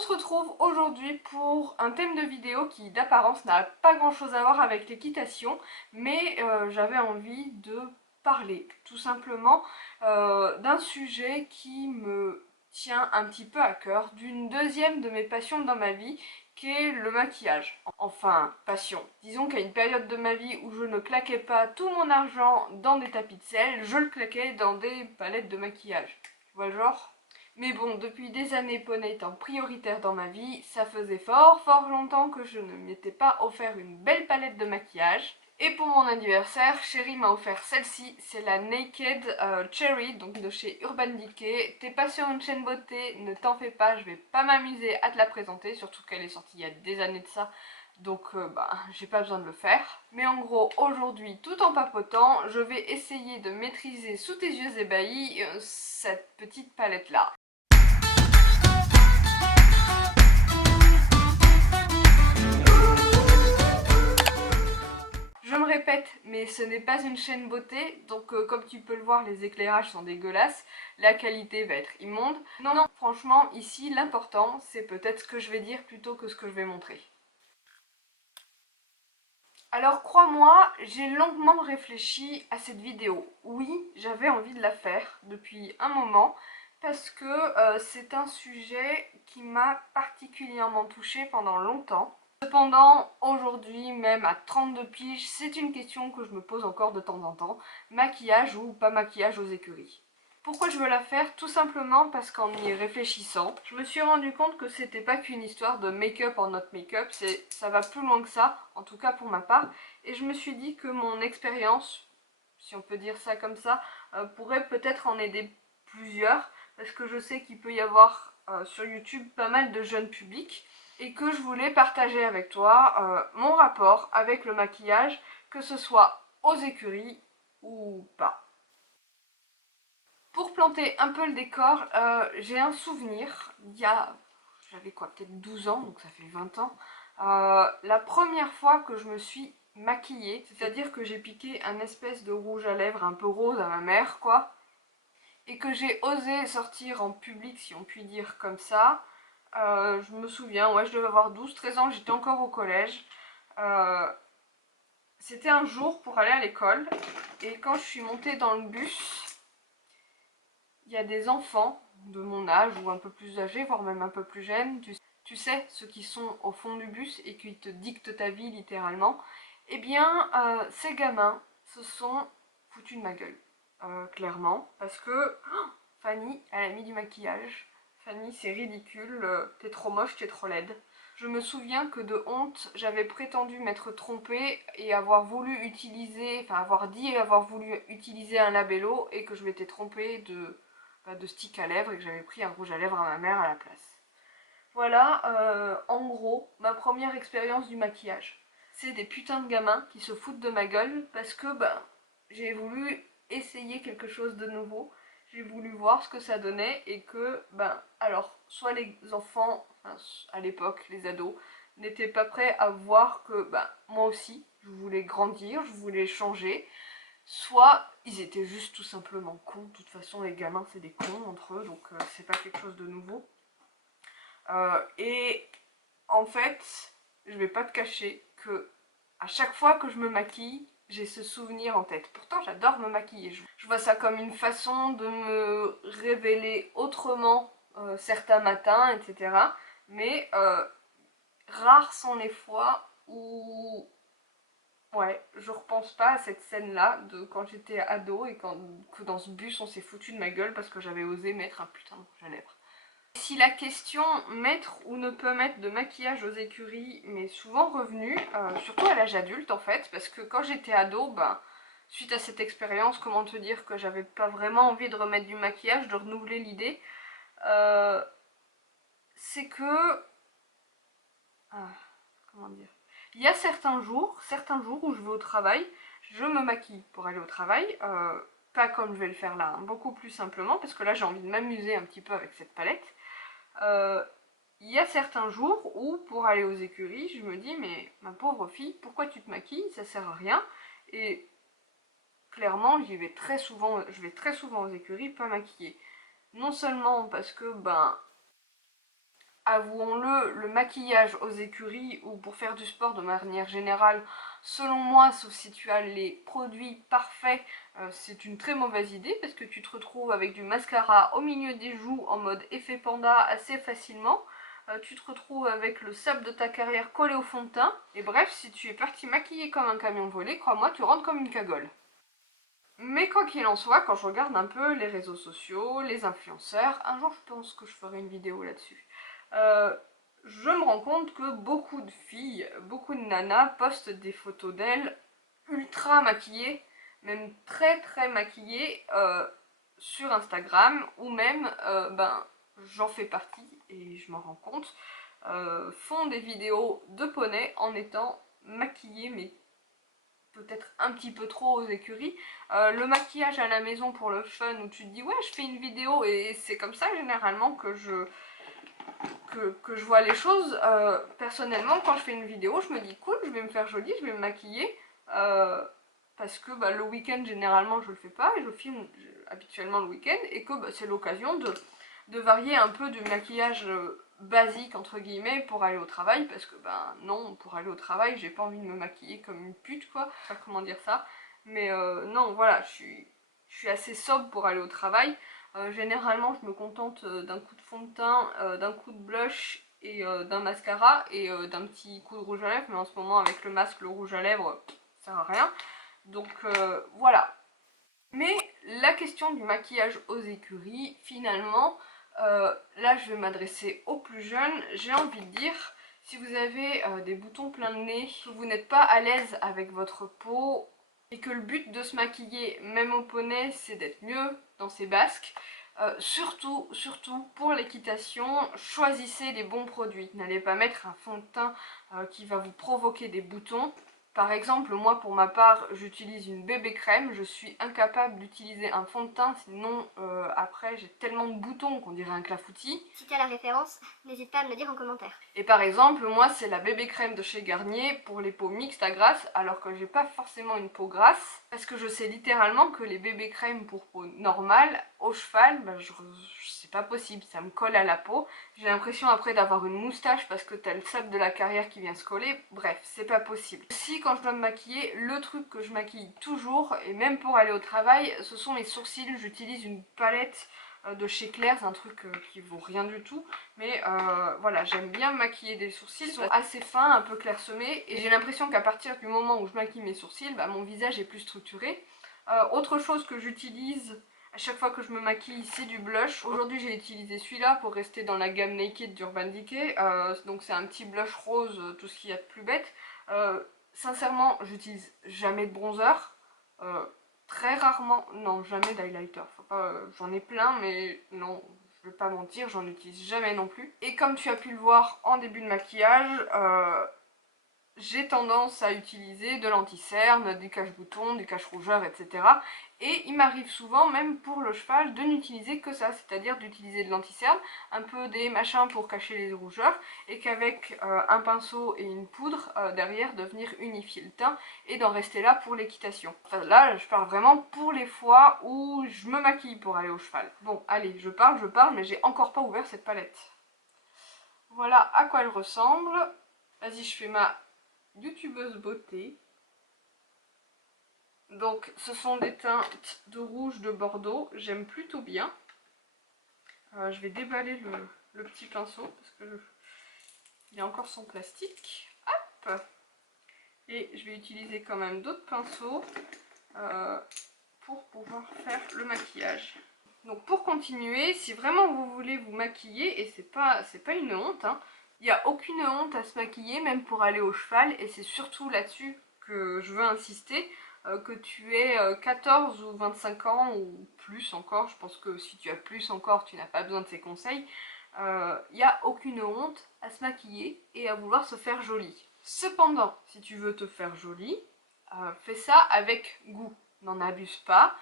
On se retrouve aujourd'hui pour un thème de vidéo qui d'apparence n'a pas grand chose à voir avec l'équitation, mais j'avais envie de parler tout simplement d'un sujet qui me tient un petit peu à cœur, d'une deuxième de mes passions dans ma vie, qui est le maquillage. Enfin, passion. Disons qu'à une période de ma vie où je ne claquais pas tout mon argent dans des tapis de sel, je le claquais dans des palettes de maquillage. Tu vois le genre ? Mais bon, depuis des années, poney étant prioritaire dans ma vie, ça faisait fort longtemps que je ne m'étais pas offert une belle palette de maquillage. Et pour mon anniversaire, chérie m'a offert celle-ci, c'est la Naked Cherry, donc de chez Urban Decay. T'es pas sur une chaîne beauté, ne t'en fais pas, je vais pas m'amuser à te la présenter, surtout qu'elle est sortie il y a des années de ça. Donc j'ai pas besoin de le faire. Mais en gros, aujourd'hui, tout en papotant, je vais essayer de maîtriser sous tes yeux ébahis cette petite palette là. Je me répète, mais ce n'est pas une chaîne beauté, donc comme tu peux le voir, les éclairages sont dégueulasses, la qualité va être immonde. Non, franchement, ici, l'important, c'est peut-être ce que je vais dire plutôt que ce que je vais montrer. Alors crois-moi, j'ai longuement réfléchi à cette vidéo. Oui, j'avais envie de la faire depuis un moment, parce que c'est un sujet qui m'a particulièrement touchée pendant longtemps. Cependant, aujourd'hui, même à 32 piges, c'est une question que je me pose encore de temps en temps. Maquillage ou pas maquillage aux écuries. Pourquoi je veux la faire? Tout simplement parce qu'en y réfléchissant, je me suis rendu compte que c'était pas qu'une histoire de make-up en not make-up, ça va plus loin que ça, en tout cas pour ma part, et je me suis dit que mon expérience, si on peut dire ça comme ça, pourrait peut-être en aider plusieurs, parce que je sais qu'il peut y avoir sur YouTube pas mal de jeunes publics, et que je voulais partager avec toi mon rapport avec le maquillage, que ce soit aux écuries ou pas. Pour planter un peu le décor, j'ai un souvenir, j'avais quoi, peut-être 12 ans, donc ça fait 20 ans, la première fois que je me suis maquillée, c'est-à-dire que j'ai piqué un espèce de rouge à lèvres un peu rose à ma mère, quoi, et que j'ai osé sortir en public, si on peut dire comme ça. Je me souviens, ouais, je devais avoir 12-13 ans, j'étais encore au collège. C'était un jour pour aller à l'école, et quand je suis montée dans le bus, il y a des enfants de mon âge ou un peu plus âgés, voire même un peu plus jeunes, tu sais, ceux qui sont au fond du bus et qui te dictent ta vie littéralement. Eh bien, ces gamins se sont foutus de ma gueule, clairement, parce que Fanny, elle a mis du maquillage. Fanny, c'est ridicule, t'es trop moche, t'es trop laide. Je me souviens que de honte, j'avais prétendu m'être trompée et avoir voulu utiliser, enfin avoir dit avoir voulu utiliser un labello et que je m'étais trompée de stick à lèvres et que j'avais pris un rouge à lèvres à ma mère à la place. Voilà, en gros, ma première expérience du maquillage. C'est des putains de gamins qui se foutent de ma gueule parce que j'ai voulu essayer quelque chose de nouveau. J'ai voulu voir ce que ça donnait et que, alors, soit les enfants, enfin, à l'époque, les ados, n'étaient pas prêts à voir que, moi aussi, je voulais grandir, je voulais changer, soit ils étaient juste tout simplement cons. De toute façon, les gamins, c'est des cons entre eux, donc c'est pas quelque chose de nouveau. Et en fait, je vais pas te cacher que à chaque fois que je me maquille, j'ai ce souvenir en tête. Pourtant, j'adore me maquiller. Je vois ça comme une façon de me révéler autrement certains matins, etc. Mais rares sont les fois où ouais, je repense pas à cette scène-là de quand j'étais ado et que dans ce bus on s'est foutu de ma gueule parce que j'avais osé mettre un putain de rouge à lèvres. Si la question mettre ou ne pas mettre de maquillage aux écuries m'est souvent revenue, surtout à l'âge adulte en fait, parce que quand j'étais ado, suite à cette expérience, comment te dire que j'avais pas vraiment envie de remettre du maquillage, de renouveler l'idée, c'est que... comment dire? Il y a certains jours où je vais au travail, je me maquille pour aller au travail, pas comme je vais le faire là, hein, beaucoup plus simplement, parce que là j'ai envie de m'amuser un petit peu avec cette palette. Il y a certains jours où, pour aller aux écuries, je me dis, mais ma pauvre fille, pourquoi tu te maquilles? Ça sert à rien. Et clairement, je vais très souvent aux écuries pas maquillée. Non seulement parce que, avouons-le, le maquillage aux écuries ou pour faire du sport de manière générale, selon moi, sauf si tu as les produits parfaits, c'est une très mauvaise idée parce que tu te retrouves avec du mascara au milieu des joues en mode effet panda assez facilement. Tu te retrouves avec le sable de ta carrière collé au fond de teint. Et bref, si tu es parti maquillé comme un camion volé, crois-moi, tu rentres comme une cagole. Mais quoi qu'il en soit, quand je regarde un peu les réseaux sociaux, les influenceurs, un jour je pense que je ferai une vidéo là-dessus, je me rends compte que beaucoup de filles, beaucoup de nanas postent des photos d'elles ultra maquillées, même très très maquillées, sur Instagram, ou même, j'en fais partie et je m'en rends compte, font des vidéos de poney en étant maquillées, mais peut-être un petit peu trop aux écuries. Le maquillage à la maison pour le fun, où tu te dis ouais je fais une vidéo, et c'est comme ça généralement que je vois les choses. Personnellement, quand je fais une vidéo, je me dis cool, je vais me faire jolie, je vais me maquiller, parce que le week-end généralement je le fais pas et je filme habituellement le week-end, et que c'est l'occasion de varier un peu du maquillage basique entre guillemets pour aller au travail, parce que non, pour aller au travail j'ai pas envie de me maquiller comme une pute quoi, je sais pas comment dire ça, mais non voilà, je suis assez sobre pour aller au travail. Généralement je me contente d'un coup de fond de teint, d'un coup de blush et d'un mascara et d'un petit coup de rouge à lèvres, mais en ce moment avec le masque, le rouge à lèvres ça sert à rien, donc voilà. Mais la question du maquillage aux écuries, finalement, là je vais m'adresser aux plus jeunes, j'ai envie de dire, si vous avez des boutons plein de nez, que vous n'êtes pas à l'aise avec votre peau, et que le but de se maquiller, même au poney, c'est d'être mieux dans ses basques, surtout pour l'équitation, choisissez les bons produits. N'allez pas mettre un fond de teint qui va vous provoquer des boutons. Par exemple, moi pour ma part, j'utilise une bébé crème, je suis incapable d'utiliser un fond de teint, sinon après j'ai tellement de boutons qu'on dirait un clafoutis. Si tu as la référence, n'hésite pas à me le dire en commentaire. Et par exemple, moi c'est la bébé crème de chez Garnier pour les peaux mixtes à grasse, alors que j'ai pas forcément une peau grasse, parce que je sais littéralement que les bébé crèmes pour peau normale, au cheval, c'est pas possible, ça me colle à la peau. J'ai l'impression après d'avoir une moustache parce que t'as le sable de la carrière qui vient se coller, bref, c'est pas possible. Si quand je dois me maquiller, le truc que je maquille toujours, et même pour aller au travail, ce sont mes sourcils. J'utilise une palette de chez Claire's, un truc qui vaut rien du tout, mais voilà, j'aime bien maquiller des sourcils, ils sont assez fins, un peu clairsemés, et j'ai l'impression qu'à partir du moment où je maquille mes sourcils, mon visage est plus structuré. Autre chose que j'utilise à chaque fois que je me maquille, c'est du blush. Aujourd'hui j'ai utilisé celui-là pour rester dans la gamme Naked d'Urban Decay, donc c'est un petit blush rose, tout ce qu'il y a de plus bête. Sincèrement, j'utilise jamais de bronzer. Très rarement, non, jamais d'highlighter. J'en ai plein, mais non, je vais pas mentir, j'en utilise jamais non plus. Et comme tu as pu le voir en début de maquillage, j'ai tendance à utiliser de l'anti-cerne, des cache-boutons, des cache-rougeurs, etc. Et il m'arrive souvent, même pour le cheval, de n'utiliser que ça, c'est-à-dire d'utiliser de l'anti-cerne, un peu des machins pour cacher les rougeurs, et qu'avec un pinceau et une poudre, derrière, de venir unifier le teint, et d'en rester là pour l'équitation. Enfin, là, je parle vraiment pour les fois où je me maquille pour aller au cheval. Bon, allez, je parle, mais j'ai encore pas ouvert cette palette. Voilà à quoi elle ressemble. Vas-y, je fais ma youtubeuse beauté. Donc ce sont des teintes de rouge de Bordeaux, j'aime plutôt bien. Je vais déballer le petit pinceau parce que il y a encore son plastique. Hop. Et je vais utiliser quand même d'autres pinceaux pour pouvoir faire le maquillage. Donc pour continuer, si vraiment vous voulez vous maquiller, et c'est pas une honte, hein, il n'y a aucune honte à se maquiller, même pour aller au cheval, et c'est surtout là-dessus que je veux insister, que tu aies 14 ou 25 ans, ou plus encore, je pense que si tu as plus encore, tu n'as pas besoin de ces conseils, il n'y a aucune honte à se maquiller et à vouloir se faire jolie. Cependant, si tu veux te faire jolie, fais ça avec goût, n'en abuse pas.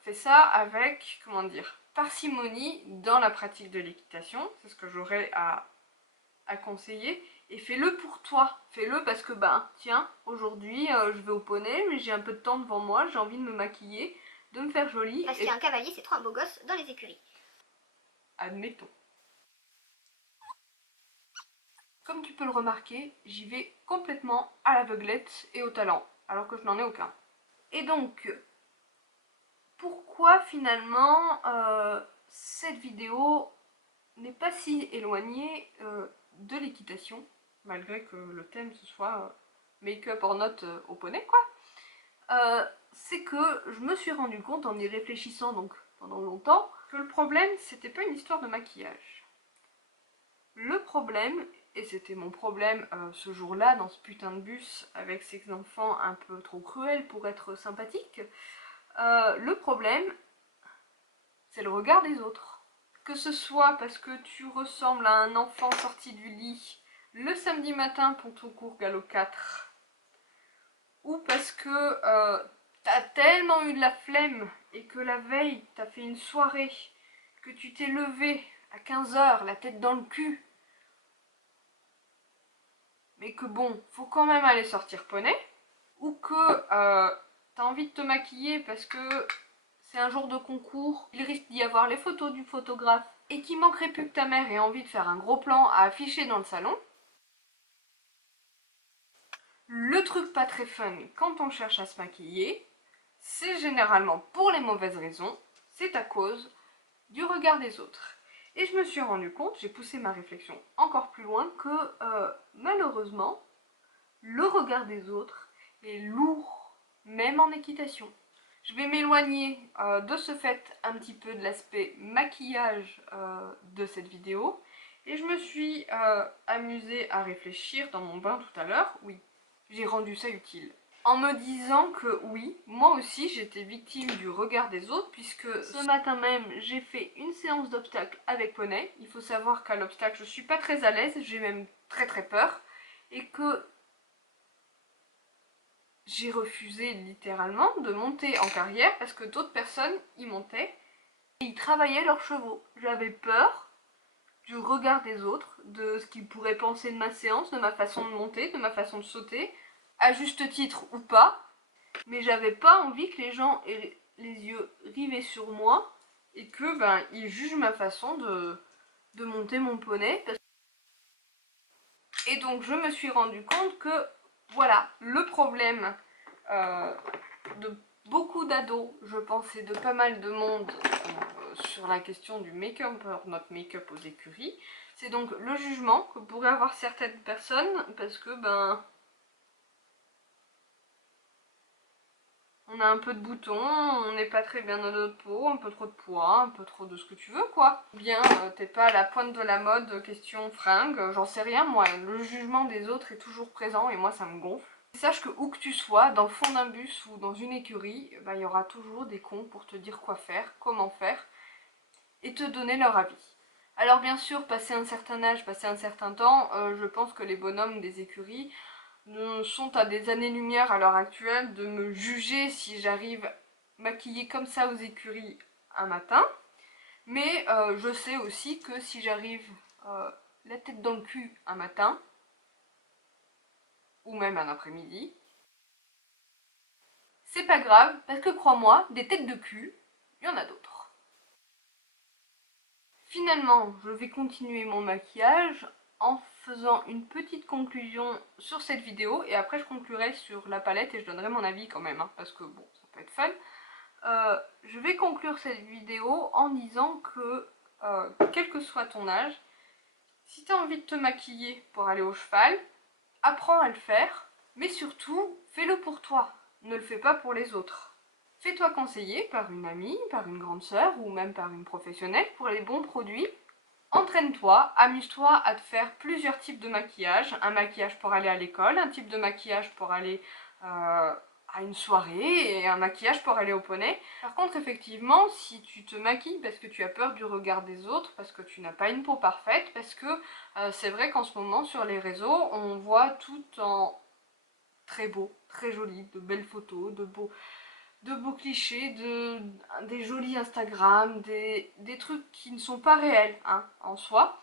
Fais ça avec, comment dire, parcimonie dans la pratique de l'équitation, c'est ce que j'aurais à conseiller, et fais-le pour toi, fais-le parce que tiens, aujourd'hui je vais au poney, mais j'ai un peu de temps devant moi, j'ai envie de me maquiller, de me faire jolie. Parce qu'un cavalier c'est trop un beau gosse dans les écuries. Admettons. comme tu peux le remarquer, j'y vais complètement à l'aveuglette et au talent, alors que je n'en ai aucun. Et donc, pourquoi finalement cette vidéo n'est pas si éloignée de l'équitation, malgré que le thème ce soit make-up or not au poney, quoi. C'est que je me suis rendu compte en y réfléchissant donc pendant longtemps que le problème c'était pas une histoire de maquillage. Le problème, et c'était mon problème ce jour-là dans ce putain de bus avec ces enfants un peu trop cruels pour être sympathiques, le problème c'est le regard des autres. Que ce soit parce que tu ressembles à un enfant sorti du lit le samedi matin pour ton cours galop 4, ou parce que t'as tellement eu de la flemme et que la veille t'as fait une soirée, que tu t'es levé à 15 h la tête dans le cul, mais que bon, faut quand même aller sortir poney, ou que t'as envie de te maquiller parce que c'est un jour de concours, il risque d'y avoir les photos du photographe, et qu'il manquerait plus que ta mère ait envie de faire un gros plan à afficher dans le salon. Le truc pas très fun quand on cherche à se maquiller, c'est généralement pour les mauvaises raisons, c'est à cause du regard des autres. Et je me suis rendu compte, j'ai poussé ma réflexion encore plus loin, que malheureusement, le regard des autres est lourd, même en équitation. Je vais m'éloigner de ce fait un petit peu de l'aspect maquillage de cette vidéo. Et je me suis amusée à réfléchir dans mon bain tout à l'heure. Oui, j'ai rendu ça utile. En me disant que oui, moi aussi j'étais victime du regard des autres, puisque ce matin même j'ai fait une séance d'obstacles avec poney. Il faut savoir qu'à l'obstacle je suis pas très à l'aise, j'ai même très peur. Et que j'ai refusé littéralement de monter en carrière parce que d'autres personnes y montaient et ils travaillaient leurs chevaux. J'avais peur du regard des autres, de ce qu'ils pourraient penser de ma séance, de ma façon de monter, de ma façon de sauter, à juste titre ou pas, mais j'avais pas envie que les gens aient les yeux rivés sur moi et que ils jugent ma façon de monter mon poney. Et donc je me suis rendu compte que voilà, le problème de beaucoup d'ados, je pense, et de pas mal de monde sur la question du make-up or not make-up aux écuries, c'est donc le jugement que pourraient avoir certaines personnes parce que on a un peu de boutons, on n'est pas très bien dans notre peau, un peu trop de poids, un peu trop de ce que tu veux quoi. Ou bien t'es pas à la pointe de la mode question fringues, j'en sais rien moi, le jugement des autres est toujours présent et moi ça me gonfle. Sache que où que tu sois, dans le fond d'un bus ou dans une écurie, il y aura toujours des cons pour te dire quoi faire, comment faire, et te donner leur avis. Alors bien sûr, passé un certain âge, passé un certain temps, je pense que les bonhommes des écuries sont à des années-lumière à l'heure actuelle de me juger si j'arrive maquillée comme ça aux écuries un matin. Mais je sais aussi que si j'arrive la tête dans le cul un matin, ou même un après-midi, c'est pas grave, parce que crois-moi, des têtes de cul, il y en a d'autres. Finalement, je vais continuer mon maquillage en faisant une petite conclusion sur cette vidéo, et après je conclurai sur la palette et je donnerai mon avis quand même, hein, parce que bon, ça peut être fun. Je vais conclure cette vidéo en disant que, quel que soit ton âge, si tu as envie de te maquiller pour aller au cheval, apprends à le faire, mais surtout, fais-le pour toi, ne le fais pas pour les autres. Fais-toi conseiller par une amie, par une grande sœur ou même par une professionnelle pour les bons produits. Entraîne-toi, amuse-toi à te faire plusieurs types de maquillage. Un maquillage pour aller à l'école, un type de maquillage pour aller à une soirée et un maquillage pour aller au poney. Par contre, effectivement, si tu te maquilles parce que tu as peur du regard des autres, parce que tu n'as pas une peau parfaite, parce que c'est vrai qu'en ce moment sur les réseaux, on voit tout en très beau, très joli, de belles photos, de beaux clichés, des jolis Instagram, des trucs qui ne sont pas réels hein, en soi,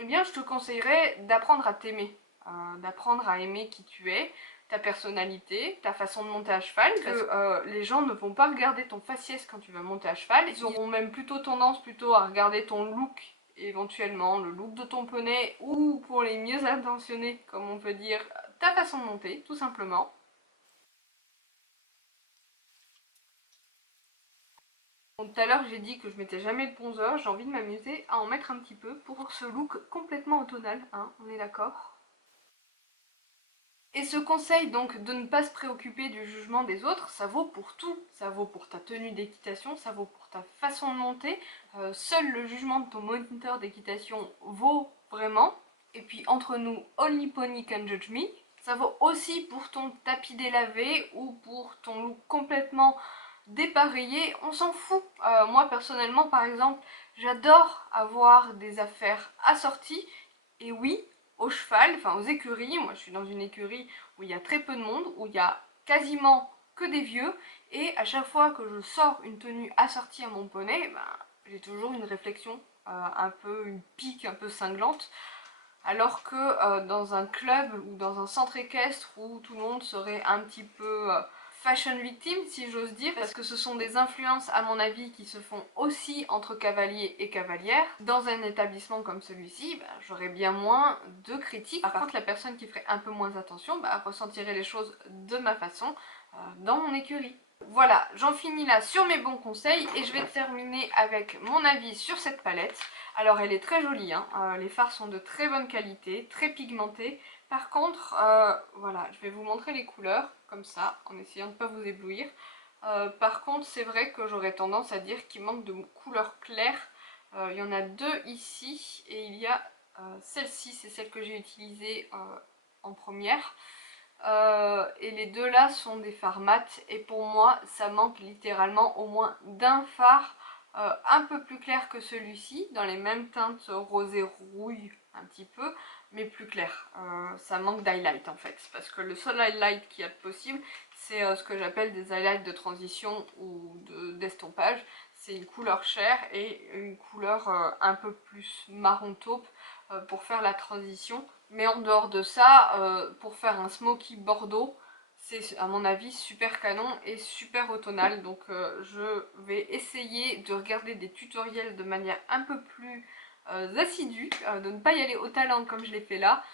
eh bien je te conseillerais d'apprendre à t'aimer, d'apprendre à aimer qui tu es, ta personnalité, ta façon de monter à cheval, que les gens ne vont pas regarder ton faciès quand tu vas monter à cheval, ils auront même plutôt tendance à regarder ton look éventuellement le look de ton poney ou pour les mieux intentionnés, comme on peut dire, ta façon de monter, tout simplement. Bon, tout à l'heure j'ai dit que je mettais jamais de bronzer, j'ai envie de m'amuser à en mettre un petit peu pour ce look complètement automnal, hein, on est d'accord? Et ce conseil donc de ne pas se préoccuper du jugement des autres, ça vaut pour tout. Ça vaut pour ta tenue d'équitation, ça vaut pour ta façon de monter. Seul le jugement de ton moniteur d'équitation vaut vraiment. Et puis entre nous, only pony can judge me. Ça vaut aussi pour ton tapis délavé ou pour ton look complètement dépareillé, on s'en fout. Moi personnellement par exemple, j'adore avoir des affaires assorties. Et oui, au cheval, enfin aux écuries, moi je suis dans une écurie où il y a très peu de monde, où il y a quasiment que des vieux, et à chaque fois que je sors une tenue assortie à mon poney, ben, j'ai toujours une réflexion, un peu une pique un peu cinglante, alors que dans un club ou dans un centre équestre où tout le monde serait un petit peu fashion victime, si j'ose dire, parce que ce sont des influences à mon avis qui se font aussi entre cavaliers et cavalières. Dans un établissement comme celui-ci, bah, j'aurais bien moins de critiques. Par contre, la personne qui ferait un peu moins attention bah, ressentirait les choses de ma façon dans mon écurie. Voilà, j'en finis là sur mes bons conseils et je vais terminer avec mon avis sur cette palette. Alors elle est très jolie, hein. Les fards sont de très bonne qualité, très pigmentés. Par contre, voilà, je vais vous montrer les couleurs, comme ça, en essayant de ne pas vous éblouir. Par contre, c'est vrai que j'aurais tendance à dire qu'il manque de couleurs claires. Il y en a deux ici, et il y a celle-ci, c'est celle que j'ai utilisée en première. Et les deux là sont des fards mat, et pour moi, ça manque littéralement au moins d'un fard un peu plus clair que celui-ci, dans les mêmes teintes rosé rouille un petit peu, mais plus clair. Ça manque d'highlight en fait, parce que le seul highlight qu'il y a de possible, c'est ce que j'appelle des highlights de transition ou d'estompage. C'est une couleur chair et une couleur un peu plus marron taupe pour faire la transition. Mais en dehors de ça, pour faire un smoky bordeaux, c'est à mon avis super canon et super automnal. Donc je vais essayer de regarder des tutoriels de manière un peu plus assidue, de ne pas y aller au talent comme je l'ai fait là,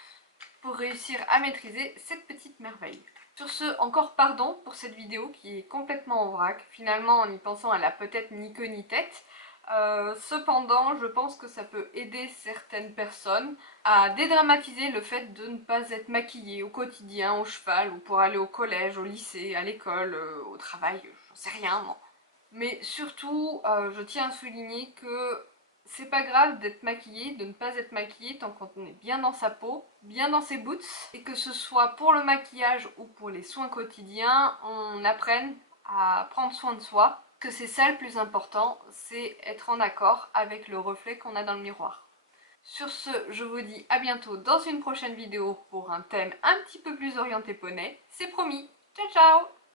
pour réussir à maîtriser cette petite merveille. Sur ce, encore pardon pour cette vidéo qui est complètement en vrac. Finalement, en y pensant, elle a peut-être ni queue ni tête. Cependant, je pense que ça peut aider certaines personnes à dédramatiser le fait de ne pas être maquillée au quotidien, au cheval, ou pour aller au collège, au lycée, à l'école, au travail, j'en sais rien, moi. Mais surtout, je tiens à souligner que c'est pas grave d'être maquillée, de ne pas être maquillée tant qu'on est bien dans sa peau, bien dans ses boots, et que ce soit pour le maquillage ou pour les soins quotidiens, on apprenne à prendre soin de soi, que c'est ça le plus important, c'est être en accord avec le reflet qu'on a dans le miroir. Sur ce, je vous dis à bientôt dans une prochaine vidéo pour un thème un petit peu plus orienté poney, c'est promis. Ciao ciao!